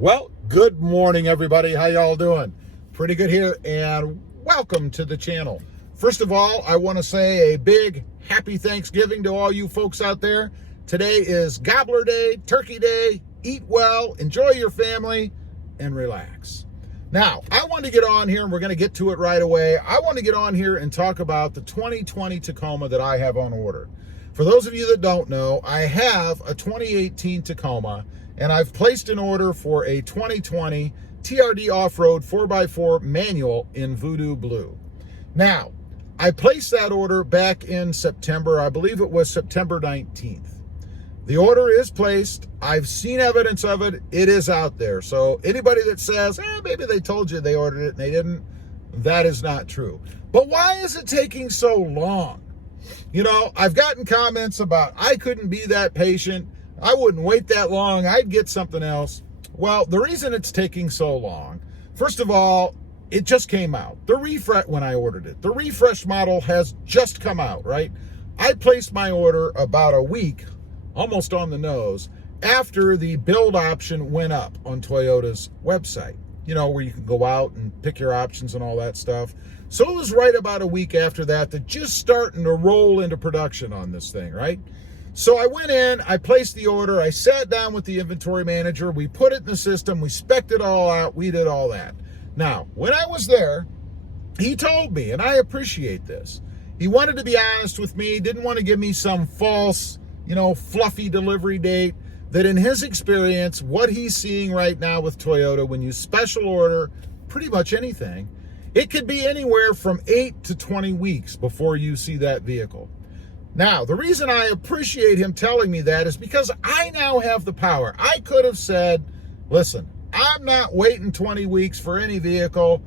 Well, good morning, everybody. How y'all doing? Pretty good here, and welcome to the channel. First of all, I want to say a big happy Thanksgiving to all you folks out there. Today is Gobbler Day, Turkey Day. Eat well, enjoy your family, and relax. Now, I want to get on here, and we're going to get to it right away. I want to get on here and talk about the 2020 Tacoma that I have on order. For those of you that don't know, I have a 2018 Tacoma, and I've placed an order for a 2020 TRD Off-Road 4x4 manual in Voodoo Blue. Now, I placed that order back in September. I believe it was September 19th. The order is placed. I've seen evidence of it. It is out there. So anybody that says, maybe they told you they ordered it and they didn't, that is not true. But why is it taking so long? You know, I've gotten comments about, I couldn't be that patient. I wouldn't wait that long. I'd get something else. Well, the reason it's taking so long, first of all, it just came out. The refresh, when I ordered it, the refresh model has just come out, right? I placed my order about a week, almost on the nose, after the build option went up on Toyota's website. You know, where you can go out and pick your options and all that stuff. So it was right about a week after that just starting to roll into production on this thing, right? So I went in, I placed the order, I sat down with the inventory manager, we put it in the system, we spec'd it all out, we did all that. Now, when I was there, he told me, and I appreciate this, he wanted to be honest with me, didn't want to give me some false, fluffy delivery date, that in his experience, what he's seeing right now with Toyota, when you special order pretty much anything, it could be anywhere from 8 to 20 weeks before you see that vehicle. Now, the reason I appreciate him telling me that is because I now have the power. I could have said, listen, I'm not waiting 20 weeks for any vehicle.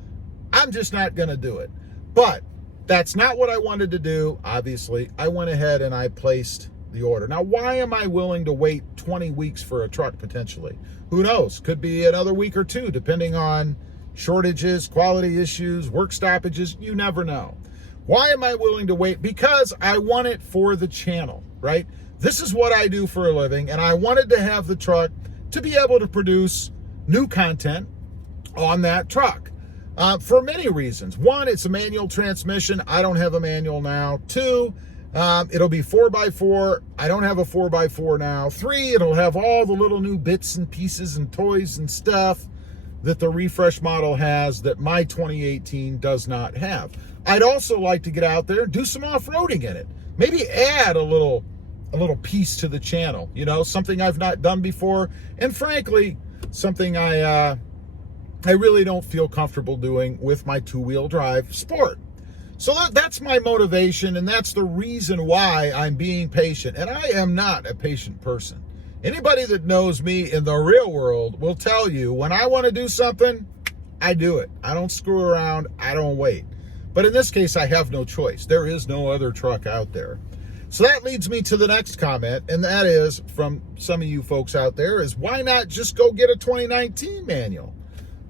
I'm just not going to do it. But that's not what I wanted to do. Obviously, I went ahead and I placed the order. Now, why am I willing to wait 20 weeks for a truck potentially? Who knows? Could be another week or two, depending on shortages, quality issues, work stoppages. You never know. Why am I willing to wait? Because I want it for the channel, right? This is what I do for a living, and I wanted to have the truck to be able to produce new content on that truck for many reasons. One, it's a manual transmission. I don't have a manual now. Two, it'll be 4x4. I don't have a 4x4 now. Three, it'll have all the little new bits and pieces and toys and stuff that the refresh model has that my 2018 does not have. I'd also like to get out there and do some off-roading in it. Maybe add a little piece to the channel, something I've not done before. And frankly, something I really don't feel comfortable doing with my two-wheel drive Sport. So that's my motivation, and that's the reason why I'm being patient. And I am not a patient person. Anybody that knows me in the real world will tell you when I want to do something, I do it. I don't screw around. I don't wait. But in this case, I have no choice. There is no other truck out there. So that leads me to the next comment, and that is from some of you folks out there, is why not just go get a 2019 manual?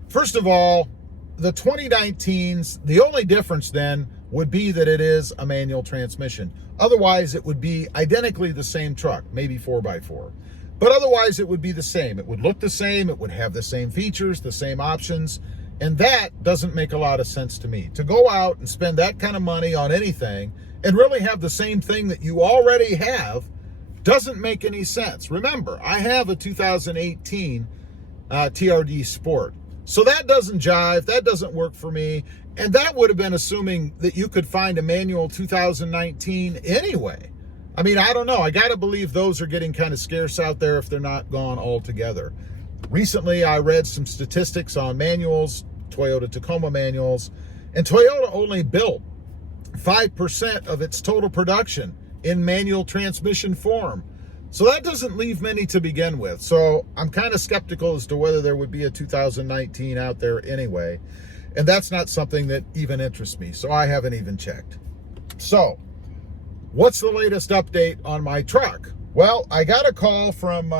First of all, the 2019s, the only difference then would be that it is a manual transmission. Otherwise, it would be identically the same truck, maybe 4x4. But otherwise, it would be the same. It would look the same. It would have the same features, the same options. And that doesn't make a lot of sense to me. To go out and spend that kind of money on anything and really have the same thing that you already have doesn't make any sense. Remember, I have a 2018 TRD Sport. So that doesn't jive. That doesn't work for me. And that would have been assuming that you could find a manual 2019 anyway. I mean, I don't know. I got to believe those are getting kind of scarce out there if they're not gone altogether. Recently, I read some statistics on manuals, Toyota Tacoma manuals, and Toyota only built 5% of its total production in manual transmission form. So that doesn't leave many to begin with. So I'm kind of skeptical as to whether there would be a 2019 out there anyway. And that's not something that even interests me. So I haven't even checked. So what's the latest update on my truck? Well, I got a call from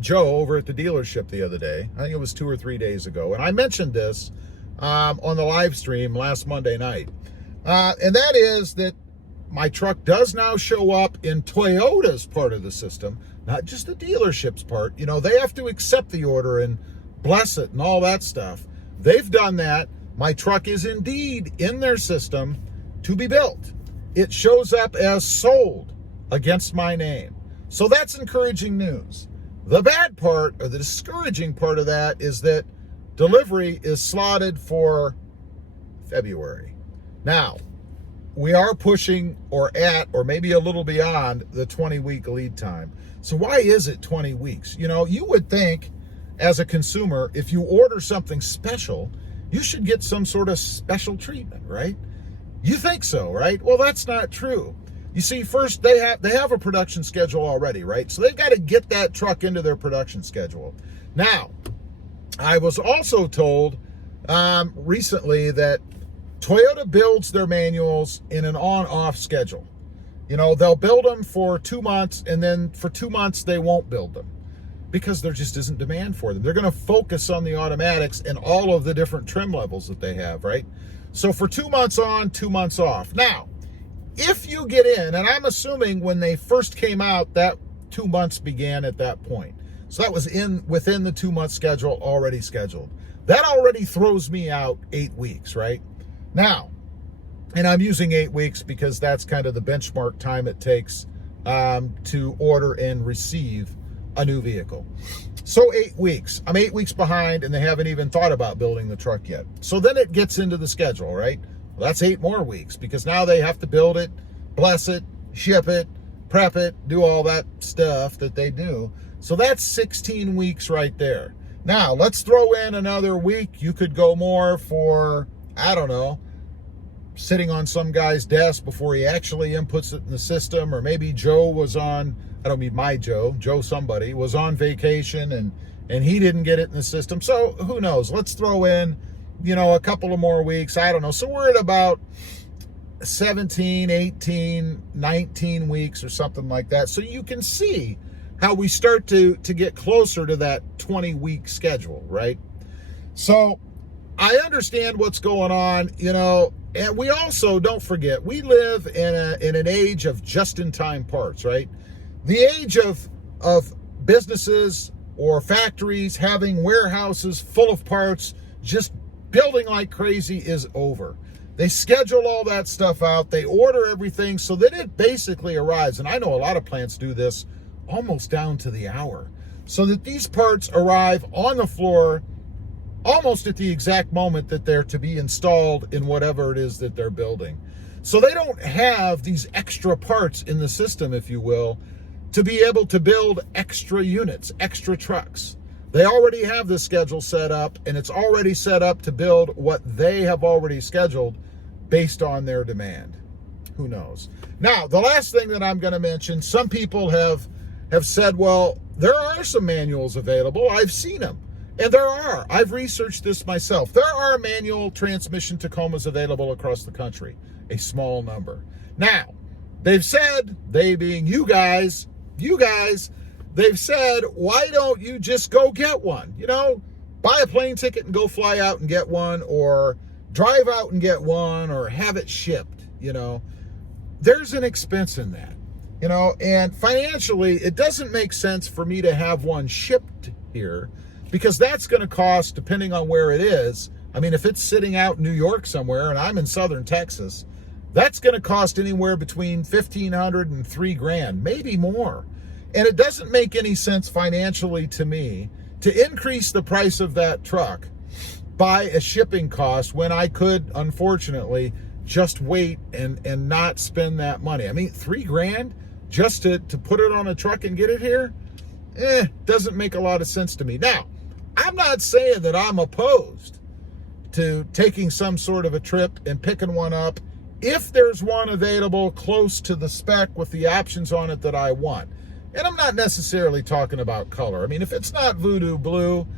Joe over at the dealership the other day. I think it was 2 or 3 days ago. And I mentioned this on the live stream last Monday night. And that is that my truck does now show up in Toyota's part of the system, not just the dealership's part. You know, they have to accept the order and bless it and all that stuff. They've done that. My truck is indeed in their system to be built. It shows up as sold against my name. So that's encouraging news. The bad part, or the discouraging part of that, is that delivery is slotted for February. Now, we are pushing or maybe a little beyond the 20-week lead time. So why is it 20 weeks? You know, you would think as a consumer, if you order something special, you should get some sort of special treatment, right? You think so, right? Well, that's not true. You see, first, they have a production schedule already, right? So they've got to get that truck into their production schedule. Now, I was also told recently that Toyota builds their manuals in an on-off schedule. You know, they'll build them for 2 months, and then for 2 months, they won't build them because there just isn't demand for them. They're going to focus on the automatics and all of the different trim levels that they have, right? So for 2 months on, 2 months off. Now, if you get in, and I'm assuming when they first came out, that 2 months began at that point. So that was within the 2 month schedule already scheduled. That already throws me out 8 weeks, right? Now, and I'm using 8 weeks because that's kind of the benchmark time it takes to order and receive a new vehicle. So 8 weeks. I'm 8 weeks behind, and they haven't even thought about building the truck yet. So then it gets into the schedule, right? Well, that's 8 more weeks because now they have to build it, bless it, ship it, prep it, do all that stuff that they do. So that's 16 weeks right there. Now, let's throw in another week. You could go more for, I don't know, sitting on some guy's desk before he actually inputs it in the system, or maybe Joe was on, I don't mean my Joe somebody was on vacation and he didn't get it in the system. So who knows? Let's throw in, you know, a couple of more weeks. I don't know. So we're at about 17, 18, 19 weeks or something like that. So you can see how we start to get closer to that 20-week schedule, right? So I understand what's going on, you know, and we also, don't forget, we live in an age of just-in-time parts, right? The age of businesses or factories having warehouses full of parts, just building like crazy, is over. They schedule all that stuff out. They order everything so that it basically arrives. And I know a lot of plants do this almost down to the hour, so that these parts arrive on the floor almost at the exact moment that they're to be installed in whatever it is that they're building. So they don't have these extra parts in the system, if you will, to be able to build extra units, extra trucks. They already have the schedule set up, and it's already set up to build what they have already scheduled based on their demand. Who knows? Now, the last thing that I'm going to mention, some people have said, well, there are some manuals available. I've seen them. And there are. I've researched this myself. There are manual transmission Tacomas available across the country, a small number. Now, they've said, they being you guys, they've said, why don't you just go get one? You know, buy a plane ticket and go fly out and get one, or drive out and get one, or have it shipped, you know. There's an expense in that, you know, and financially, it doesn't make sense for me to have one shipped here, because that's going to cost, depending on where it is. I mean, if it's sitting out in New York somewhere and I'm in southern Texas, that's going to cost anywhere between $1,500 and $3,000, maybe more. And it doesn't make any sense financially to me to increase the price of that truck by a shipping cost when I could, unfortunately, just wait and not spend that money. I mean, $3,000 just to put it on a truck and get it here? Doesn't make a lot of sense to me. Now, I'm not saying that I'm opposed to taking some sort of a trip and picking one up if there's one available close to the spec with the options on it that I want. And I'm not necessarily talking about color. I mean, if it's not voodoo blue,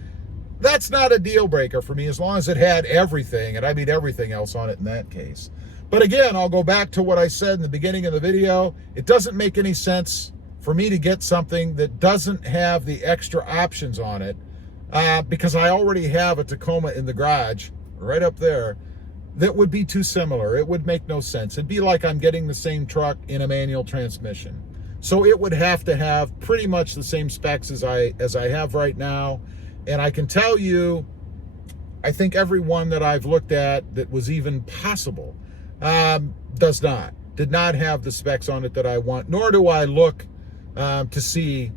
that's not a deal breaker for me, as long as it had everything, and I mean everything else on it in that case. But again, I'll go back to what I said in the beginning of the video. It doesn't make any sense for me to get something that doesn't have the extra options on it, because I already have a Tacoma in the garage right up there that would be too similar. It would make no sense. It'd be like I'm getting the same truck in a manual transmission. So it would have to have pretty much the same specs as I have right now. And I can tell you, I think every one that I've looked at that was even possible did not have the specs on it that I want, nor do I look to see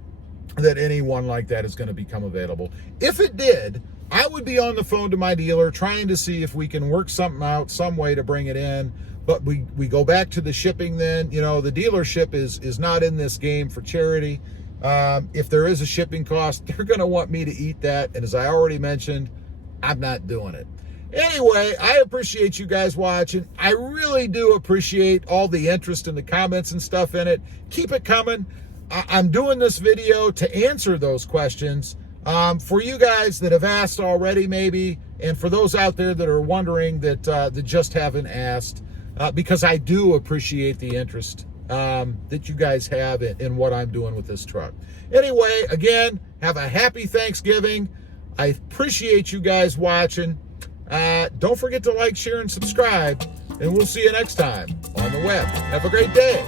that any one like that is going to become available. If it did, I would be on the phone to my dealer trying to see if we can work something out, some way to bring it in. But we go back to the shipping then. You know, the dealership is not in this game for charity. If there is a shipping cost, they're going to want me to eat that. And as I already mentioned, I'm not doing it. Anyway, I appreciate you guys watching. I really do appreciate all the interest in the comments and stuff in it. Keep it coming. I'm doing this video to answer those questions for you guys that have asked already maybe, and for those out there that are wondering that just haven't asked, because I do appreciate the interest that you guys have in what I'm doing with this truck. Anyway, again, have a happy Thanksgiving. I appreciate you guys watching. Don't forget to like, share, and subscribe, and we'll see you next time on the web. Have a great day.